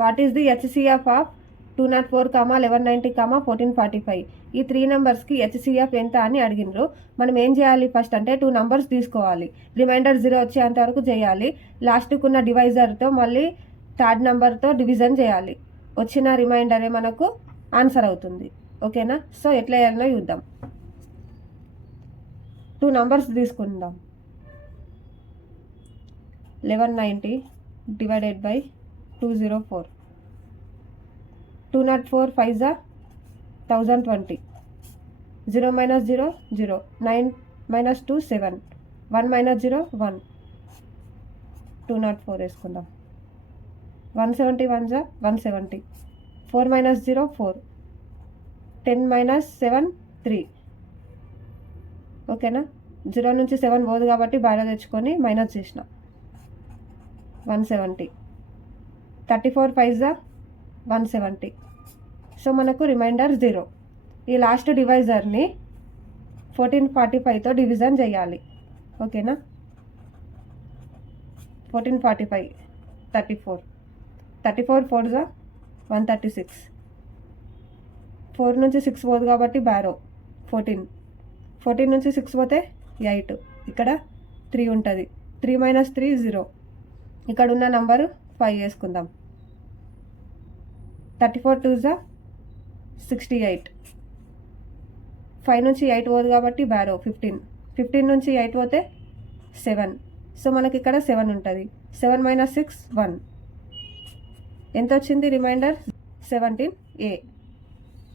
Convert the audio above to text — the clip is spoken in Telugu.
What is the HCF of 204, 1190, 1445? ఈ 3 నెంబర్స్కి హెచ్సిఎఫ్ ఎంత అని అడిగినారు. మనం ఏం చేయాలి ఫస్ట్ అంటే 2 నెంబర్స్ తీసుకోవాలి, రిమైండర్ 0 వచ్చేంత వరకు చేయాలి. లాస్ట్కి ఉన్న డివైజర్తో మళ్ళీ థర్డ్ నెంబర్తో డివిజన్ చేయాలి. వచ్చిన రిమైండరే మనకు ఆన్సర్ అవుతుంది. ఓకేనా? సో ఎట్లా చేయాలో చూద్దాం. 2 నెంబర్స్ తీసుకుందాం. 1190 divided by 204. 204 5 1020. 0 minus 0 0. 9 minus 2 7. 1 minus 0 1. 204 వేసుకుందాం. 170 1 170. 4 minus 0 4. 10 minus 7 3. ఓకేనా? 0 నుంచి 7 పోదు కాబట్టి బయట తెచ్చుకొని మైనస్ చేసిన. 170. 34 5 170. సో మనకు రిమైండర్ 0. ఈ లాస్ట్ డివైజర్ని 1445తో డివిజన్ చేయాలి. ఓకేనా? 1445 34. 34 4 136. 4 నుంచి 6 పోదు కాబట్టి బ్యారో 14. 14 నుంచి 6 పోతే 8. ఇక్కడ 3 ఉంటుంది. 3 minus 3 0. ఇక్కడ ఉన్న నంబరు 5 వేసుకుందాం. 34 2 68. 5 నుంచి 8 పోదు కాబట్టి బ్యారో 15. 15 నుంచి 8 పోతే 7. సో మనకి ఇక్కడ 7 ఉంటుంది. 7 minus 6 1. ఎంత వచ్చింది రిమైండర్? 17A.